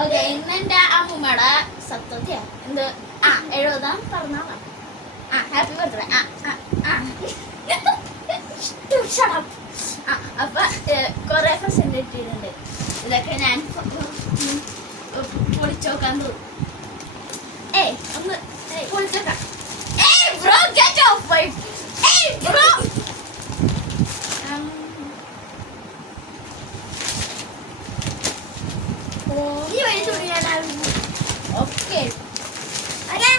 Okay, ഇന്ന് എന്റെ അമ്മൂമ്മയുടെ സത്യം എന്ത് 70 പറഞ്ഞാണ്. Happy birthday. അപ്പൊ കൊറേ പ്രസന്റ് ഇട്ടിട്ടുണ്ട്. ഇതൊക്കെ ഞാൻ പൊളിച്ചു നോക്കാൻ തോന്നും. ഒന്ന് പൊളിച്ചു നോക്കാം. Bro, get off my... Hey, bro! You ready to do that? Okay. Okay.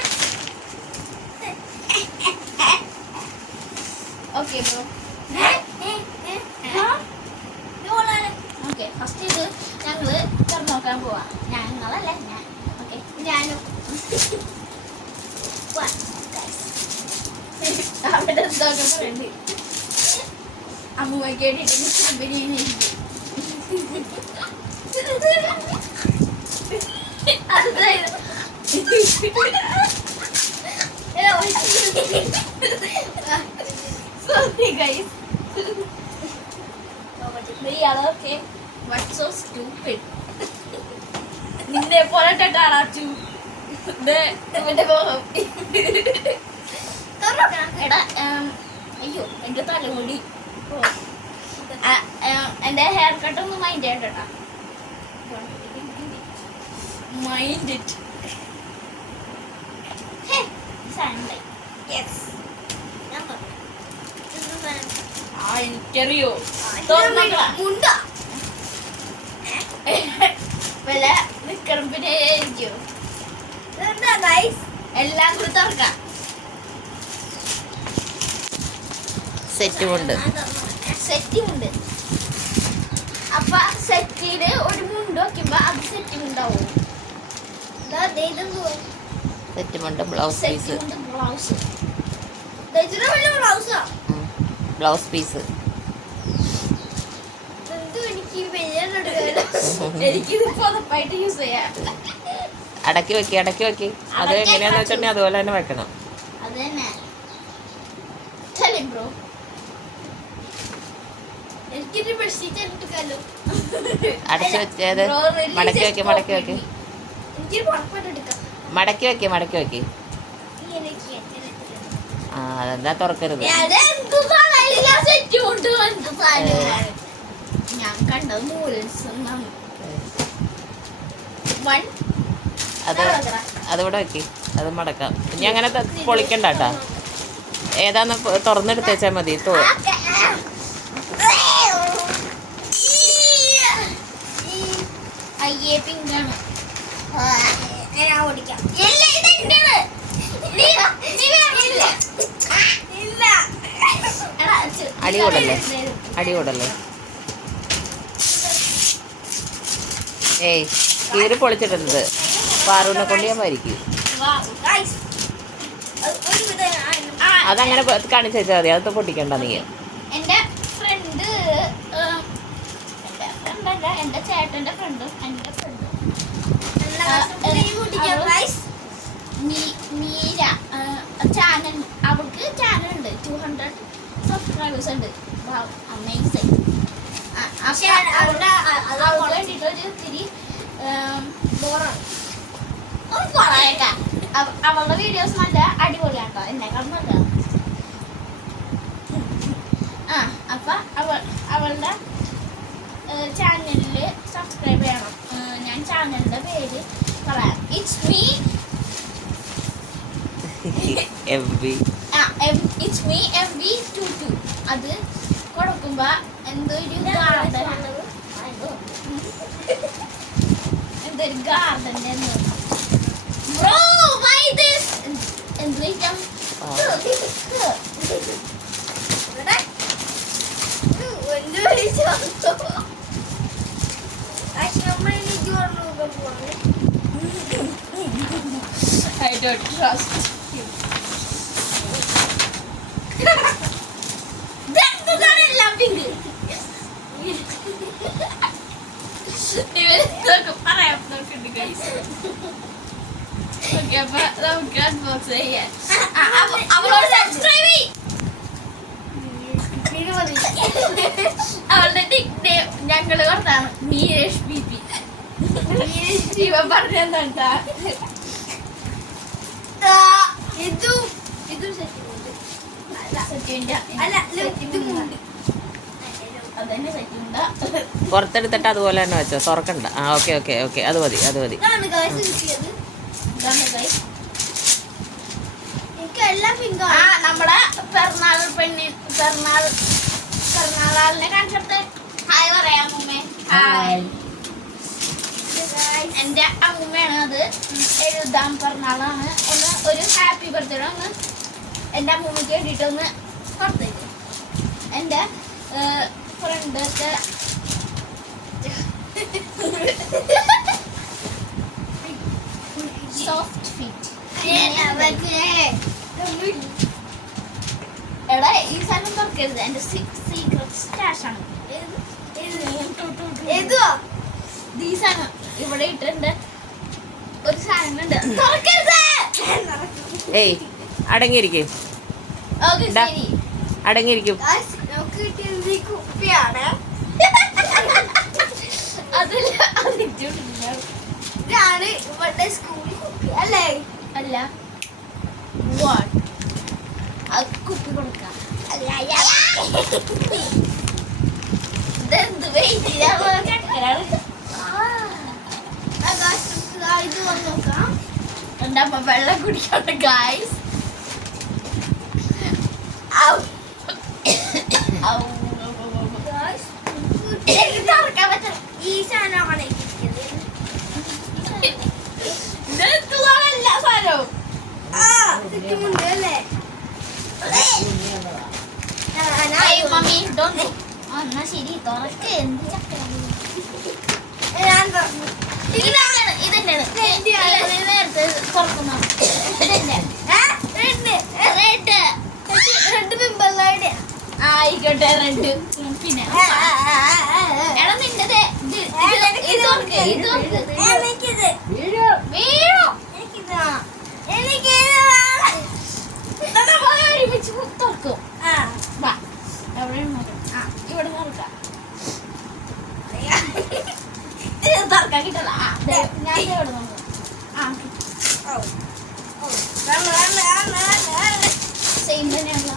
Okay, bro. Okay, first ഇത് ഞങ്ങള് തുറന്നു നോക്കാൻ പോവാ. ഞങ്ങളല്ലേ ഞാൻ. ഓക്കെ, ഞാനും അവിടെ എന്തൊക്കെ പറയണ്ട്. അമ്മൂമ്മ കേട്ടിട്ട് biryani sorry guys. okay, what's so stupid? നിന്നെ പോലത്തെ കാണാച്ചു എടാ. അയ്യോ, എന്റെ തലമുടി. എന്റെ ഹെയർ കട്ട് ഒന്ന് മൈൻഡ് ചെയ്യണ്ട. Mind it. എനിക്കറിയോ വല്ല നിക്കറമ്പിനെ ആയിരിക്കോ? എല്ലാം കൂടി തുറക്കാം. സെറ്റുമുണ്ട്. അപ്പൊ സെറ്റില് ഒരു മുണ്ട് വെക്കുമ്പോ അത് സെറ്റുമുണ്ടാവും. സെറ്റുമുണ്ട്, ബ്ലൗസ് പീസ്. Blouse piece. അടക്കി വെക്കി. അത് എങ്ങനെയാന്ന് വെച്ചിട്ടുണ്ടെങ്കിൽ അതുപോലെ തന്നെ വെക്കണം. അടച്ചു വെച്ചത് മടക്കി വെക്കി. അതെന്താ തുറക്കരുത്. ഞാൻ കണ്ടത് അതിവിടെ വെക്കി. അത് മടക്കാം. ഇനി അങ്ങനെ പൊളിക്കണ്ട കേട്ടാ. ഏതാന്ന് തുറന്നെടുത്തേച്ചാ മതി. അയ്യേ, പിങ്കാണ്. അടി കൂടല്ലേ. ഏയ്, കീറി പൊളിച്ചിട്ടുണ്ട്. പാറുവിനെ കൊണ്ട് ഞാൻ മരിക്കും. അതങ്ങനെ കാണിച്ചു വെച്ചാൽ മതി. അതൊക്കെ പൊട്ടിക്കണ്ട നീ. എന്റെ എന്റെ ചേട്ടന്റെ ഫ്രണ്ടും എന്റെ ഫ്രണ്ടും മീര ചാനൽ. അവൾക്ക് ചാനൽ ഉണ്ട്. 200 സബ്സ്ക്രൈബേഴ്സ് ഉണ്ട്. അമേസിങ്. അവൾക്ക് വേണ്ടിട്ടൊരു ഇത്തിരി അവളുടെ വീഡിയോസ് നല്ല അടിപൊളിയാട്ടോ. എന്നെക്കാളും നല്ലതാണ്. അപ്പൊ അവളുടെ ചാനലില് സബ്സ്ക്രൈബ് ചെയ്യണം. ഞാൻ ചാനലിന്റെ പേര് പറയാം. It's me MV22. അത് കൊടുക്കുമ്പോ എന്തൊരു ഗാർഡന്റെ ബ്രോ വൈ ദിസ് എന്ത് item I don't trust you. That's not a loving it. Guys. Okay, but നമുക്ക് unbox ചെയ്യാം. അവളോട് സബ്സ്ക്രൈബ് ചെയ്യ്. അവളുടെ നിക്നെയിം ഞങ്ങൾ കൊടുത്താണ് മീരേഷ് ബിപി. ശിവ പറഞ്ഞെന്താ ഇതും സെറ്റുണ്ട് അല്ല ഇത് മുണ്ട് അതന്നെ സെറ്റുണ്ട പുറത്തെടുത്തിട്ട് അതുപോലെ തന്നെ വെച്ചോ, തുറക്കണ്ട. ആ ഓക്കെ ഓക്കെ ഓക്കെ, അത് മതി അത് മതി. ഇതാണ് ഗൈസ് കിട്ടിയത്. ഇതാണ് ഗൈസ് എനിക്കെല്ലാം പിങ്ക്. ആ നമ്മുടെ പിറന്നാളിനെ കാണിച്ചിട്ട് ഹായ് പറയാം അമ്മൂമ്മേ. ഹായ്. എൻ്റെ അമ്മൂമ്മയാണ് അത് എഴുതാൻ പിറന്നാളാണ്. ഒന്ന് ഒരു ഹാപ്പി ബർത്ത്ഡേ ഒന്ന് എൻ്റെ അമ്മൂമ്മയ്ക്ക് വേണ്ടിയിട്ടൊന്ന് കൊടുത്തേക്ക്. എൻ്റെ ഫ്രണ്ട് ഒക്കെ സോഫ്റ്റ് ഫിറ്റ്. എടാ ഈ സാധനം തുറക്കരുത്, എൻ്റെ സീക്രട്ട് സ്റ്റാഷ് ആണ്. ഈ സാധനം ഇവിടെ ഇട്ടുണ്ട്, ഒരു സാധനം ഉണ്ട്, തുറക്കരുത്. ഏയ് അടങ്ങിയിരിക്കേ, ഓക്കെ ശരി. അടങ്ങിയിരിക്കും. കുപ്പിയാണ് അതല്ല, ഇതാണ് ഇവിടെ സ്കൂളിൽ കുപ്പി അല്ലേ? അല്ല, വാട്ട് അത് കുപ്പി കൊടുക്കാം. ഇതെന്ത് വെയിറ്റ് ഇത് വന്ന് നോക്കാം. എൻ്റെ അമ്മ വെള്ളം കുടിക്കട്ടെ ഗായ്സ്. ഈ സാധനമാണ് ശരി തുറക്ക്. എന്ത് ചക്കയാണ് നേരത്തെ തുറക്കുന്ന റെഡ് പിമ്പല്ലായിട്ട് ആയിക്കോട്ടെ. റെഡ് പിന്നെ എടാ നിന്റെ തുറക്കും. ഇവിടെ തുറക്കാം. തുറക്കാൻ കിട്ടല. ഞാൻ ഇവിടെ നോക്കാം. സെയിം തന്നെയാണല്ലോ.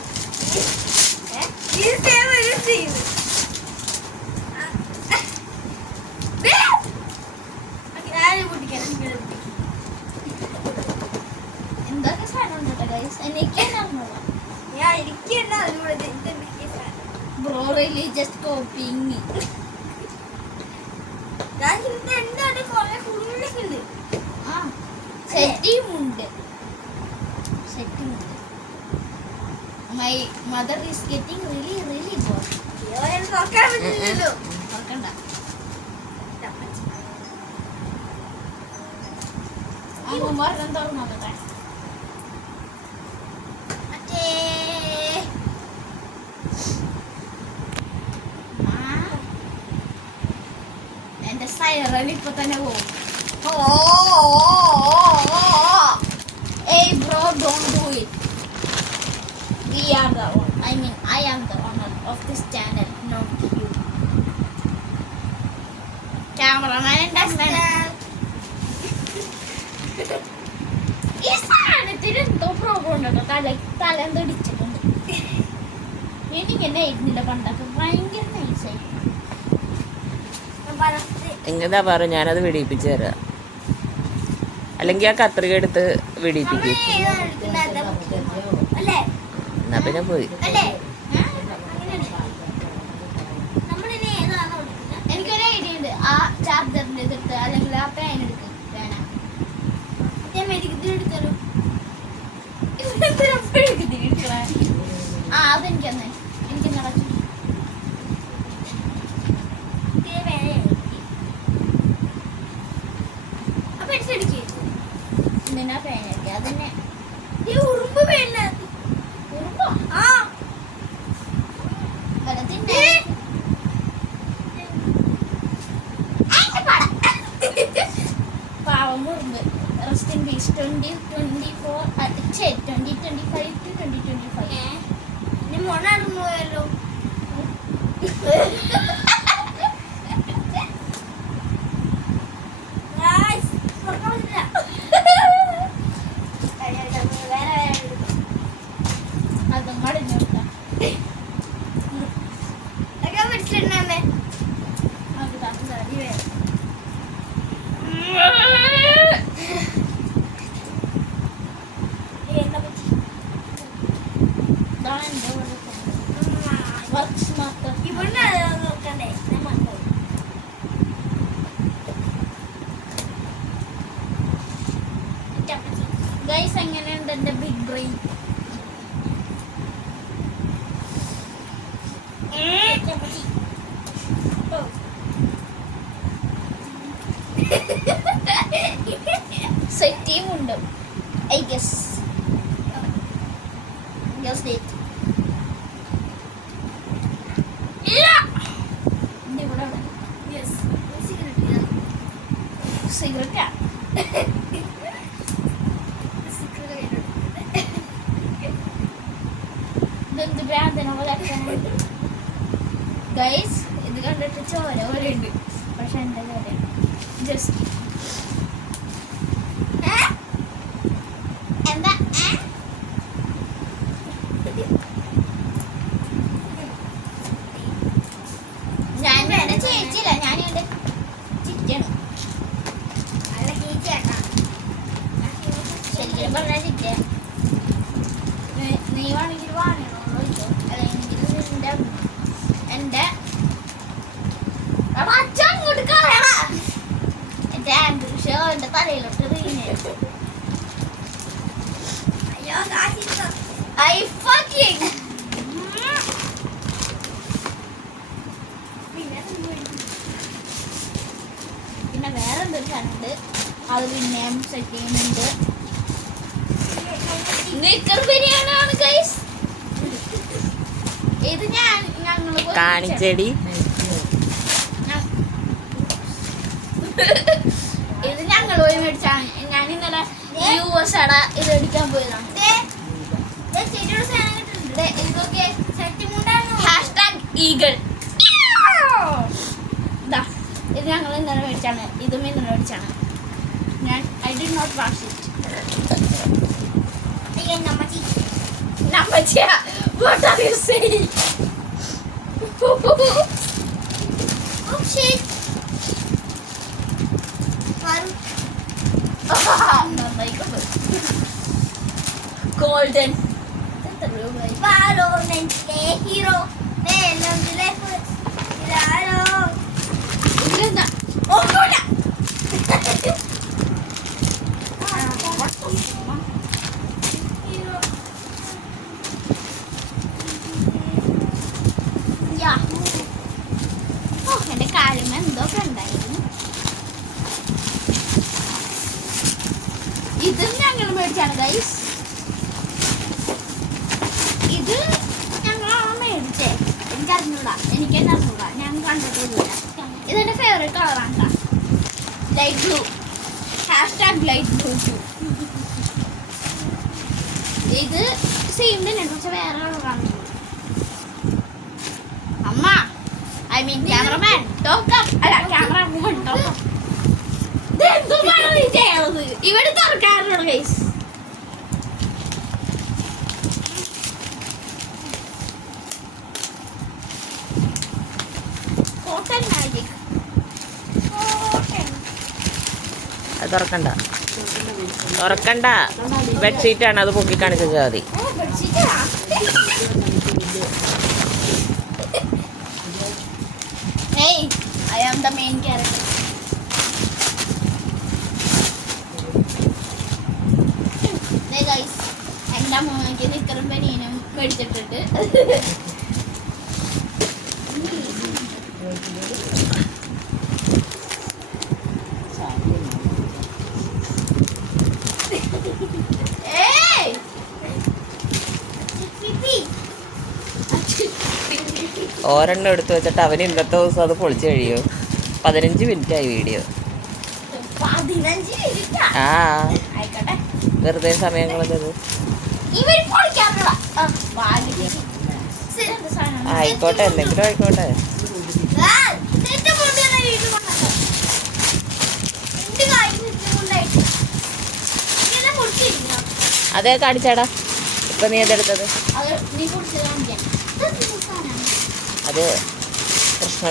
എന്തൊക്കെ സാധനം ഉണ്ടോ ഗൈസ്? എനിക്ക് bro really just copying me. ആ സെറ്റിമുണ്ട്. My mother is getting really really bored. തുറക്കണ്ട. അമ്മമാരെല്ലാം തുറന്നു നോക്കട്ടെ. എന്റെ സൈറൻ ഇപ്പൊ തന്നെ പോകും. Hey bro, don't do it. We are the owner. I mean, I am the owner of this channel, not you. Cameraman and ഈ സാധനത്തിന് എന്തോ പ്രോബ്ലം ഉണ്ടോ? തലന്തടിച്ചിട്ടുണ്ട്. എനിക്കെന്നെ ഇരുന്നില്ല പണ്ടൊക്കെ ഭയങ്കര നൈസായി. എങ്ങനെയാ പറ, ഞാനത് വെടിയിപ്പിച്ച് തരാം. അല്ലെങ്കിൽ ആ കത്രിക എടുത്ത് വെടിയിപ്പിക്കും. എന്നാ പിന്നെ പോയി. എനിക്കൊരു ഐഡിയ ഉണ്ട്. ആ ചാർജറിന്റെ എടുത്ത് അല്ലെങ്കിൽ ആ പേൻ എടുത്ത് വേണം. ആ അതെനിക്കന്നെ എനിക്ക് നടക്കും. പിന്നെ പേനൊക്കെ അതന്നെ ഉറുമ്പ് പേന ഉറുമ്പോ ആ വലത്തിന്റെ പാവം ഉറുമ്പ്. Rest in peace 2024 2025 to 2025. ഞാൻ മോണായിരുന്നു പോയല്ലോ. മാത്രം. ഇവിടെ നോക്കണ്ടേ ഗൈസ് എങ്ങനെയുണ്ട് എന്റെ ബിഗ് ബ്രെയിൻ? സെറ്റിയുമുണ്ട് ഐ ഗസ് ഡേറ്റ് സിഗരറ്റാ ഇതെന്ത് ഭ്രാന്തനുള്ള ഗൈസ്. ഇത് കണ്ടിട്ട് ചോര പോലെ ഉണ്ട്, പക്ഷെ എന്റെ ചോര ജസ്റ്റ് എന്താ ഞാൻ എന്നെ ചേച്ചില്ല, ഞാൻ എന്റെ ചിറ്റാണ്. ശരിക്കും പറഞ്ഞാൽ ചിറ്റ നീ വേണമെങ്കിൽ വാങ്ങണോ അല്ലെങ്കിൽ നിന്റെ എന്റെ അച്ഛൻ അങ്ങോട്ട് കളയടാ. എന്റെ ആംബിഷൻ എന്റെ തലയിലോട്ട് വീണേ. I fucking പിന്നെ വേറെ എന്തൊരു സാധനമുണ്ട്, അത് പിന്നെയും സെറ്റ് ചെയ്യുന്നുണ്ട്. നിക്കർ ബിരിയാണിയാണ് ഗൈസ്. ഇത് ഞങ്ങള് കാണിച്ചെടി. ഇത് ഞങ്ങൾ പോയി മേടിച്ചാണ്. ഞാൻ ഇന്നലെ US ഇത് എടുക്കാൻ പോയതാണ്. ഈഗിൾ ഇത് ഞങ്ങൾ ഇന്നലെ മേടിച്ചാണ്. ഇതും ഇന്നലെ മേടിച്ചാണ് ഞാൻ. I did not wash it. What are you saying? Oh shit. Golden. Valorantലെ hero. ഇതിലെന്താ ഒന്നുമില്ല. എന്റെ കാര്യം എന്തൊക്കെ ഉണ്ടായിരുന്നു. ഇതും ഞങ്ങൾ മേടിച്ചാണ് ഗൈസ്. ഇത് ഞങ്ങളാണ് മേടിച്ചേ. എനിക്കറിഞ്ഞൂടാ, എനിക്കെന്നെ അറിഞ്ഞൂടാ, ഞാൻ കണ്ടിട്ടില്ല. ഇതെന്റെ ഫേവറേറ്റ് കളറാണ്. Light blue. #Light blue 2. ഇത് സെയിം തന്നെ, പക്ഷെ വേറെ കളറാണ്. അമ്മ ഐ മീൻ ക്യാമറമാൻ ടോക്കം അല്ല ക്യാമറമാൻ ടോക്കം. ഇതെന്തുമാണ് നീ ചെയ്യുന്നത്? ഇവിടെ തുറക്കാറുണ്ട് ഗൈസ്. Cotton magic. അത് തുറക്കണ്ട, തുറക്കണ്ട. ബെഡ്ഷീറ്റാണ്, അത് പൊക്കി കാണിച്ചാൽ മതി. Hey, I am the main character. Hey guys, എൻ്റെ അമ്മയ്ക്ക് നിക്കറും പനീനും മേടിച്ചിട്ടുണ്ട്. ഒരെണ്ണം എടുത്തു വെച്ചിട്ട് അവന് ഇന്നത്തെ ദിവസം അത് പൊളിച്ച് കഴിയോ. 15 മിനിറ്റായി വീഡിയോ. 15 മിനിറ്റാ? ആ, ആയിക്കോട്ടെ. വെറുതെ സമയം കളഞ്ഞത്. ആയിക്കോട്ടെ, എന്തെങ്കിലും ആയിക്കോട്ടെ. അതേ കാണിച്ചാടാ. ഇപ്പൊ നീ അതെടുത്തത് അത് കൃഷ്ണ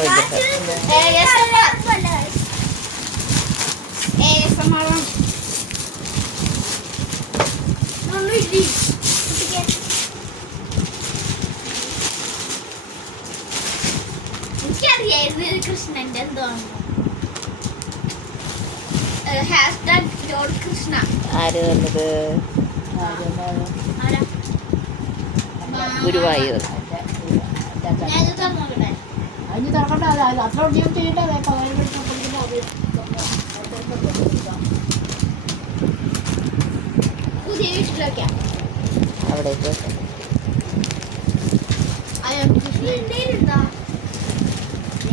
അറിയായിരുന്നു ഇത് കൃഷ്ണന്റെ എന്തോ ഹാഷ്ടാഗ് ലോഡ് കൃഷ്ണ. ആര് വന്നത്? ആരാ? ഗുരുവായൂർ. ഞാനിത് തന്നോക്കട്ടെ. അതിന് തുറക്കണ്ട, അത്ര ഒന്നും ചെയ്യണ്ട. പുതിയ വീട്ടിലൊക്കെ അവിടേക്ക് വെക്കാം. എന്തേലുണ്ടോ?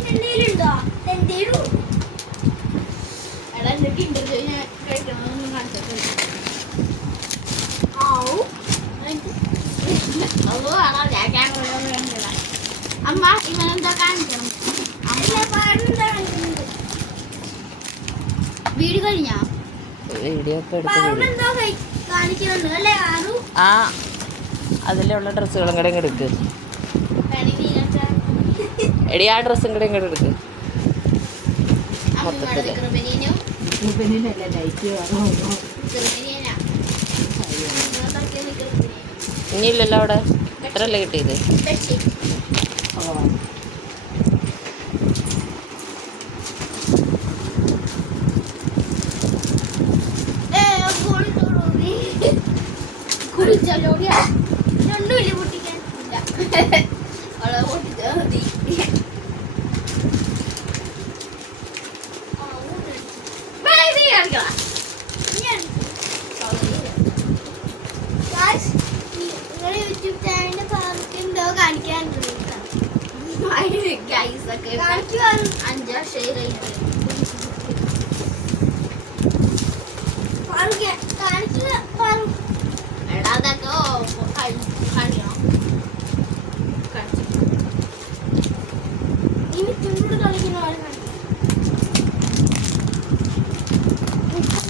എന്തേലുണ്ടോ? എന്തേലും എടാ എന്റെ ഇന്റർവ്യൂ ഞാൻ കഴിക്കണമെന്നൊന്നും കാണിച്ചിട്ടില്ല. ആവും. അതോ ആണോ ഞാൻ ക്യാമറ വേണ്ടില്ല. അമ്മ ഇവനെന്താ കാണിക്കണം? അല്ല പാടുന്നതാ കാണിക്കുന്നത്. വീട് കഴിഞ്ഞാ വീഡിയോ ഒക്കെ എടുത്ത് പാടുന്നെന്തോ കാണിക്കുന്നുണ്ട് അല്ലേ ആറു? ആ അതിലുള്ള ഡ്രസ്സുകളും കൂടെ ഇങ്ങോട്ട് എടുക്ക്. വേണമെങ്കിൽ എടി ആ ഡ്രസ്സും കൂടെ ഇങ്ങോട്ട് എടുക്ക്. അമ്മയുടെ മൊത്തത്തില്. കൃപനീനോ ഇപ്പനല്ലേ ലൈറ്റ് കൃപനീനാ ഇനിയില്ലല്ലോ അവിടെ. എത്രയല്ലേ കിട്ടിയത്? കുളിച്ചല്ലോടിയാ രണ്ടുമില്ല പൊട്ടിക്കാൻ. അവളെ പൊട്ടിച്ചാ മതി. നീ കാണിക്കടാ. നിങ്ങളുടെ യൂട്യൂബ് ചാനലിന്റെ പാർക്ക് എന്തോ കാണിക്കാനുണ്ട്. ഗൈസൊക്കെ കാണിക്കുവാനും 5 ഷെയർ ചെയ്ത് പാർക്ക് കാണിക്കുക. പാർക്ക് എടാ അതൊക്കെ കാണിക്കണം. ഇനി ചുണ്ടോട് കളിക്കുന്ന പോലെ കാണിക്കും.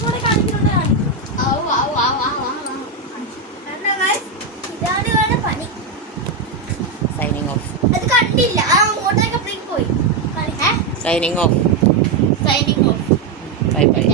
കൂടെ കാണിക്കുന്നുണ്ട് കാണിക്കും. കണ്ടോ guys? ഇതാണ് ഇവരുടെ പണി. Signing off. അത് കണ്ടില്ല. ആ അങ്ങോട്ടേക്ക് പോയി signing off. Signing off. Bye bye.